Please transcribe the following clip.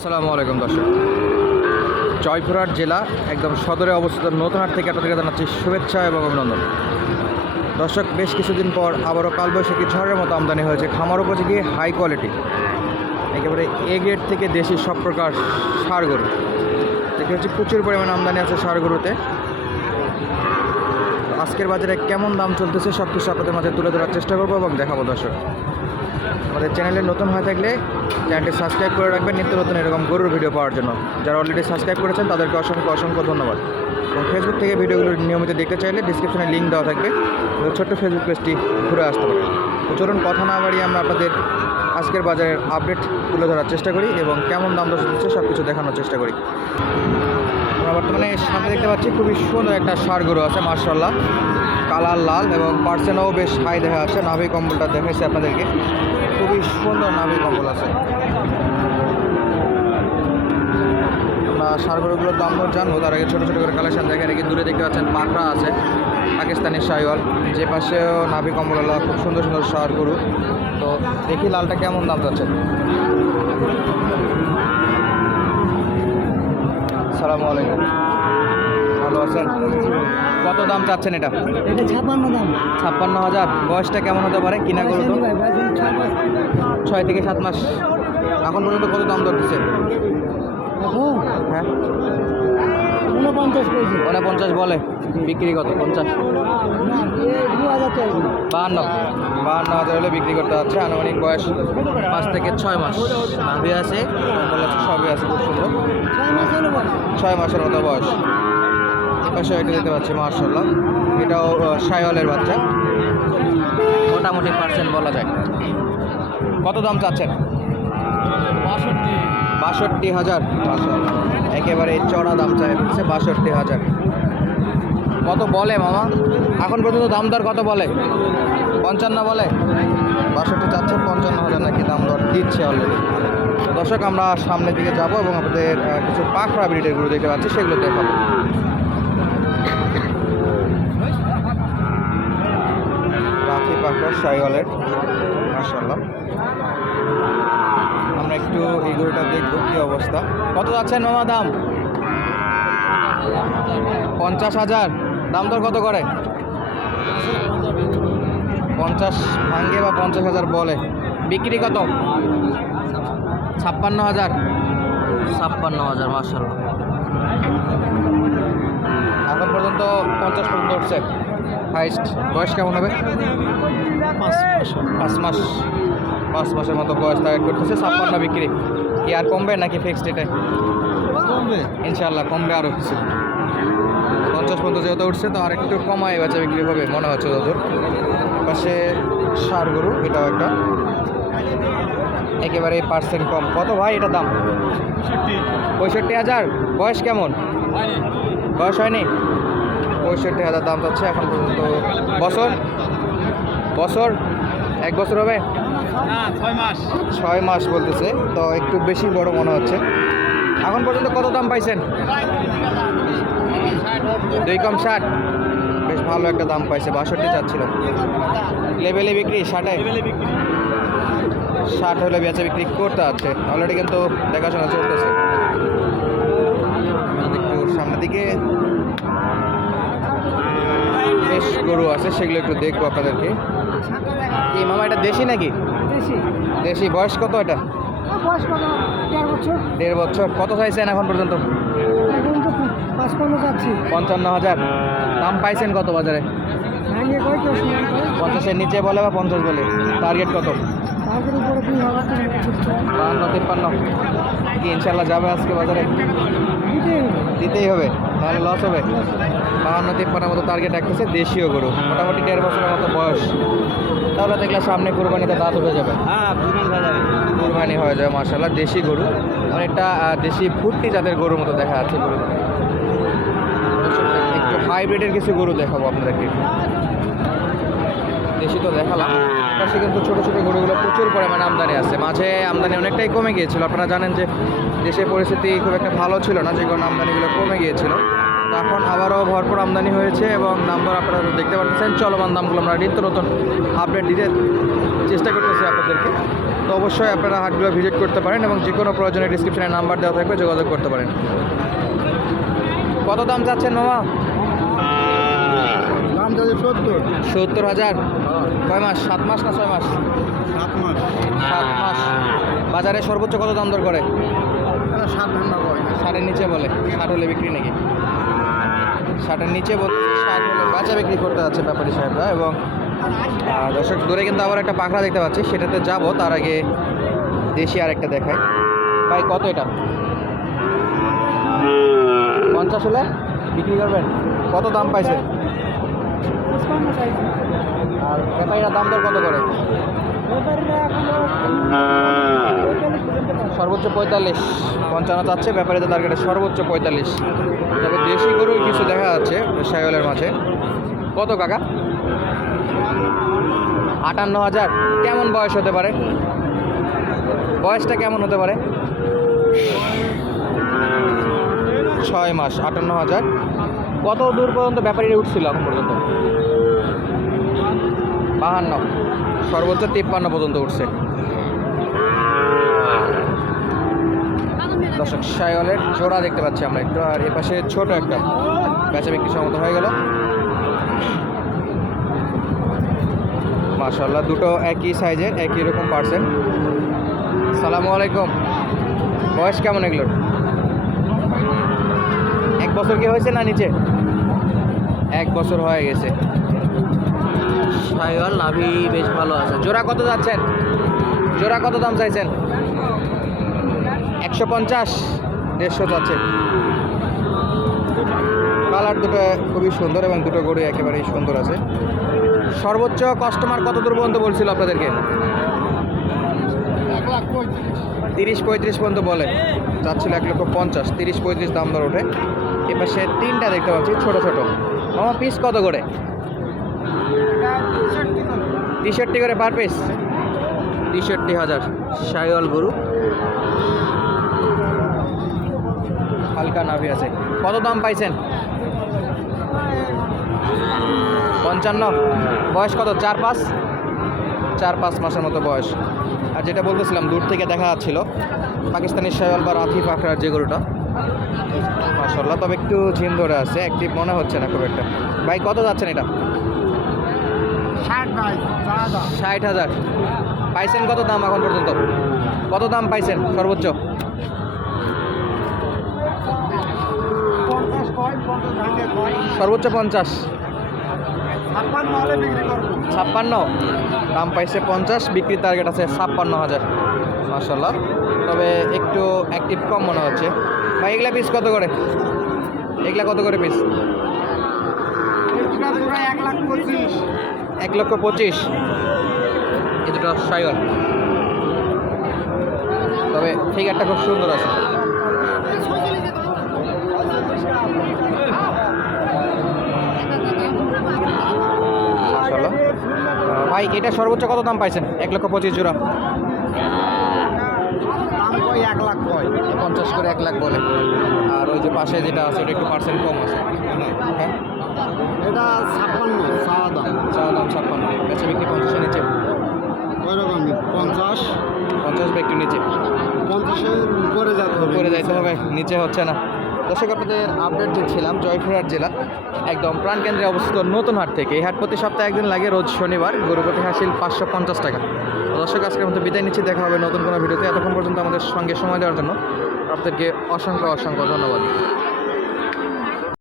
আসসালামু আলাইকুম দর্শক। জয়পুরহাট জেলা, একদম সদরে অবস্থিত নতুনহাট থেকে আপনাদেরকে জানাচ্ছি শুভেচ্ছা এবং অভিনন্দন। দর্শক, বেশ কিছুদিন পর আবারও কালবৈশাখী ঝড়ের মতো আমদানি হয়েছে। খামার উপযোগী হাই কোয়ালিটি একেবারে এ গ্রেড থেকে দেশি সব প্রকার সার গরু দেখে হচ্ছে প্রচুর পরিমাণে আমদানি আছে সার গরুতে আজকের বাজারে কেমন দাম চলতেছে সব কিছু আপনাদের মাঝে তুলে ধরার চেষ্টা করব এবং দেখাবো দর্শক। আমাদের চ্যানেলে নতুন হয়ে থাকলে চ্যানেলটি সাবস্ক্রাইব করে রাখবেন, নিত্য নতুন এরকম গরুর ভিডিও পাওয়ার জন্য। যারা অলরেডি সাবস্ক্রাইব করেছেন, তাদেরকে অসংখ্য অসংখ্য ধন্যবাদ। এবং ফেসবুক থেকে ভিডিওগুলো নিয়মিত দেখতে চাইলে ডিসক্রিপশনে লিঙ্ক দেওয়া থাকবে। এবং ছোট্ট ফেসবুক পেজটি ঘুরে আসতে পারে তো চলুন কথা না বাড়িয়ে আমরা আপনাদের আজকের বাজারের আপডেট তুলে ধরার চেষ্টা করি এবং কেমন দাম দর হচ্ছে সব কিছু দেখানোর চেষ্টা করি। আমরা বর্তমানে সামনে দেখতে পাচ্ছি, খুবই সুন্দর একটা সার গরু আছে মার্শাল্লাহ কালার লাল এবং পার্সেন্টও বেশ হাই দেখা যাচ্ছে, নাভি কম্বলটা দেখাইছে আপনাদেরকে। খুবই সুন্দর নাভি কম্বল আছে। আমরা সার গরুগুলোর দাম দর জানব, তার আগে ছোটো ছোটো করে কালেকশন দেখেন এখানে দূরে দেখতে পাচ্ছেন পাখরা আছে, পাকিস্তানি শাইওয়াল যে পাশেও নাভি কম্বলওয়ালা খুব সুন্দর সুন্দর সার গরু তো দেখি লালটা কেমন দাম যাচ্ছে। সালামু আলাইকুম। ভালো আছেন? কত দাম চাচ্ছেন এটা? ছাপ্পান্ন দাম। ছাপ্পান্ন হাজার। বয়সটা কেমন হতে পারে? কিনা গরু তো। ছয় থেকে সাত মাস। এখন পর্যন্ত কত দাম দর দিচ্ছে হ্যাঁ। ঊনপঞ্চাশ পঞ্চাশ বলে, বিক্রি কত? পঞ্চাশ। বাহান্ন। বাহান্ন হাজার হলে বিক্রি করতে হচ্ছে আনুমানিক বয়স পাঁচ থেকে ছয় মাস। নাভি আছে সবই আছে, খুব সুন্দর। ছয় মাসের মতো বয়স। এপাশে এটা দেখতে পাচ্ছি মার্শাল্লাহ এটাও সায়লের বাচ্চা। মোটামুটি পার্সেন্ট বলা যায়। কত দাম চাচ্ছেন? বাষট্টি হাজার। একেবারে চড়া দাম চাই হচ্ছে বাষট্টি হাজার। কত বলে মামা? এখন পর্যন্ত দাম দর কত বলে? পঞ্চান্ন বলে। বাষট্টি চাচ্ছে পঞ্চান্ন হাজার নাকি দাম দর দিচ্ছে অলরেডি দর্শক আমরা সামনের দিকে যাব এবং আহ, কিছু পাখরা ব্রিডেরগুলো দেখতে পাচ্ছি সেগুলো দেখাবো। রাফি পাখরা মাশাল্লাহ আমরা একটু এই গরুটা দেখব কি অবস্থা? কত যাচ্ছেন মামা দাম? পঞ্চাশ হাজার। দাম দর কত করে? পঞ্চাশ ভাঙ্গে বা পঞ্চাশ হাজার বলে। বিক্রি কত? ছাপ্পান্ন হাজার। ছাপ্পান্ন হাজার মার্শাল এখন পর্যন্ত পঞ্চাশ পর্যন্ত উঠছে হাইস্ট বয়স কেমন হবে? পাঁচ মাস। পাঁচ মাসের মতো বয়স টার্গেট করতেছে ছাপ্পান্ন বিক্রি। কি আর কমবে নাকি ফিক্সড এটাই? কমবে। ইনশাল্লাহ কমবে আরও কিছু। পঞ্চাশ পর্যন্ত যেহেতু উঠছে তো আর একটু কমায় বেচা বিক্রি হবে মনে হচ্ছে যত পাশে সার গরু এটাও একটা। একেবারে পার্সেন্ট কম। কত ভাই এটা দাম? পঁয়ষট্টি হাজার। বয়স কেমন? বয়স হয়নি? পঁয়ষট্টি হাজার দাম পাচ্ছে এখন পর্যন্ত। বছর? বছর? এক বছর হবে? ছয় মাস। বলতেছে, তো একটু বেশি বড় মনে হচ্ছে। এখন পর্যন্ত কত দাম পাইছেন? দুই কম ষাট। বেশ ভালো একটা দাম পাইছে, বাষট্টি চাচ্ছিল। লেভেলে বিক্রি, ষাটে? ষাট হলে বেচা বিক্রি করতে আছে। অলরেডি কিন্তু দেখাশোনা চলতেছে। সামনের দিকে বেশ গরু আছে, সেগুলো একটু দেখব আপনাদেরকে। কি মামা, এটা দেশি নাকি? দেশি। বয়স কত এটা? দেড় বছর। কত চাইছেন এখন পর্যন্ত? পঞ্চান্ন হাজার। দাম পাইছেন কত বাজারে? পঞ্চাশের নিচে বলে বা পঞ্চাশ বলে? টার্গেট কত? বাহান্ন তিপ্পান্ন। কি ইনশাল্লাহ যাবে আজকে বাজারে? দিতেই হবে। নাহলে লস হবে। বাহান্ন তিপ্পান্নের মতো টার্গেট রাখতেছে দেশীয় গরু। মোটামুটি দেড় বছরের মতো বয়স। তাহলে দেখলে সামনে কুরবানিতে দাঁত উঠে যাবে। হ্যাঁ কুরবানি হয়ে যাবে। মার্শাল্লাহ দেশি গরু। অনেকটা দেশি ফুটটি জাতের গরুর মতো দেখা যাচ্ছে গরু একটু হাইব্রিডের কিছু গরু দেখাবো আপনাদেরকে। দেশি তো দেখালাম। পাশে কিন্তু ছোটো ছোটো গরুগুলো প্রচুর পরিমাণে আমদানি আছে। মাঝে আমদানি অনেকটাই কমে গিয়েছিল। আপনারা জানেন যে দেশের পরিস্থিতি খুব একটা ভালো ছিল না যে কারণে আমদানিগুলো কমে গিয়েছিল। এখন ভরপুর আমদানি হয়েছে এবং নাম্বার আপনারা দেখতে পাচ্ছেন। চলমান দামগুলো আমরা নিত্য নতুন আপডেট দিতে চেষ্টা করতেছি আপনাদেরকে। তো অবশ্যই আপনারা হাটগুলো ভিজিট করতে পারেন এবং যে কোনো প্রয়োজনে ডিসক্রিপশনে নাম্বার দেওয়া থাকবে যোগাযোগ করতে পারেন। কত দাম চাচ্ছেন মামা? দাম সত্তর। সত্তর হাজার? কয় মাস? সাত মাস না ছয় মাস? সাত মাস। সাত মাস। বাজারে সর্বোচ্চ কত দাম দর করে? সাত করে নিচে বলে। ষাট হলে বিক্রি নাকি? ষাটের নিচে বলতে ষাট হলে বাচ্চা বিক্রি করতে যাচ্ছে ব্যাপারী সাহেবরা এবং দর্শক, দূরে কিন্তু আবার একটা পাখড়া দেখতে পাচ্ছি, সেটাতে যাব, তার আগে দেশি আর একটা দেখায় ভাই, কত এটা? পঞ্চাশ হলে বিক্রি করবেন? কত দাম পাইছে? আর ব্যাপারীরা দাম দর কত করে? সর্বোচ্চ পঁয়তাল্লিশ। পঞ্চান্ন চাচ্ছে, ব্যাপারীদের টার্গেটে সর্বোচ্চ পঁয়তাল্লিশ। তবে দেশি গরুর কিছু দেখা যাচ্ছে সাইওয়ালের মাঝে। কত কাকা? আটান্ন হাজার। কেমন বয়স হতে পারে? বয়সটা কেমন হতে পারে? ছয় মাস, আটান্ন হাজার। কত দূর পর্যন্ত ব্যাপারীরা উঠছিল এখন পর্যন্ত? বাহান্ন। সর্বোচ্চ তিপ্পান্ন পর্যন্ত উঠছে। দর্শক সায়লের জোড়া দেখতে পাচ্ছি আমরা একটু, আর এ পাশে ছোট একটা বেচা বিক্রি সমত হয়ে গেল। মাশাল্লাহ দুটো একই সাইজের, একই রকম পার্সেন্ট সালামু আলাইকুম। বয়স কেমন এগুলোর? এক বছর কি হয়েছে না নিচে? এক বছর হয়ে গেছে। সায়ল নাভি বেশ ভালো আছে। জোড়া কত যাচ্ছেন? জোড়া কত দাম চাইছেন? একশো পঞ্চাশ, দেড়শো যাচ্ছে। কালার দুটো খুবই সুন্দর এবং দুটো গরু একেবারেই সুন্দর আছে। সর্বোচ্চ কাস্টমার কত দূর পর্যন্ত বলছিল আপনাদেরকে? তিরিশ পঁয়ত্রিশ পর্যন্ত বলে। যাচ্ছিল এক লক্ষ পঞ্চাশ, তিরিশ পঁয়ত্রিশ দাম দর ওঠে। এপাশে তিনটা দেখতে পাচ্ছি, ছোট ছোট। মামা পিস কত করে? তেষট্টি করে পার পিস তেষট্টি হাজার। সাইওয়াল গরু। হালকা নাভি আছে। কত দাম পাইছেন? পঞ্চান্ন। বয়স কত? চার পাঁচ? চার পাঁচ মাসের মতো বয়স। আর যেটা বলতেছিলাম দূর থেকে দেখা যাচ্ছিল পাকিস্তানি শায়াল বা রাথি পাখরার যে গরুটা। মাসাল্লাহ তবে একটু ঝিম ধরে আছে অ্যাক্টিভ মনে হচ্ছে না খুব একটা। ভাই কত যাচ্ছেন এটা? ষাট হাজার। পাইছেন কত দাম এখন পর্যন্ত? কত দাম পাইছেন সর্বোচ্চ পঞ্চাশ কয় পঞ্চাশ ভাঙে কয় সর্বোচ্চ পঞ্চাশ। ছাপ্পান্ন দাম পাইছে পঞ্চাশ বিক্রির টার্গেট আছে ছাপ্পান্ন হাজার। মাসাল্লাহ তবে একটু অ্যাক্টিভ কম মনে হচ্ছে। ভাই এগুলা পিস কত করে? এগুলা কত করে পিস এক লাখ পঁচিশ। এক লক্ষ পঁচিশ। এই দুটো সাইওয়াল। তবে ঠিক একটা খুব সুন্দর আছে। ভাই এটা সর্বোচ্চ কত দাম পাইছেন? এক লক্ষ পঁচিশ জোড়া। এক লাখ কয়? পঞ্চাশ করে এক লাখ বলে। আর ওই যে পাশে যেটা আছে ওটা একটু পার্সেন্ট কম আছে। হ্যাঁ? এটা ছাপ্পান্ন চাওয়া দাম। চা দাম ছাপ্পান্ন। বেচা বিক্রি পঞ্চাশের নিচে? ওই রকমই পঞ্চাশ। পঞ্চাশ বা একটু নিচে? পঞ্চাশের উপরে যেতে হবে। উপরে যাইতে হবে নিচে হচ্ছে না। দর্শক, আপনাদের আপডেট দিচ্ছিলাম, জয়পুরহাট জেলা, একদম প্রাণকেন্দ্রে অবস্থিত নতুন হাট থেকে। এই হাট প্রতি সপ্তাহে একদিন লাগে, রোজ শনিবার, গরুপতি হাসিল পাঁচশো পঞ্চাশ টাকা। দর্শক, আজকের মতো বিদায় নিচ্ছি, দেখা হবে নতুন কোনো ভিডিওতে। এতক্ষণ পর্যন্ত আমাদের সঙ্গে সময় দেওয়ার জন্য আপনাদেরকে অসংখ্য অসংখ্য ধন্যবাদ।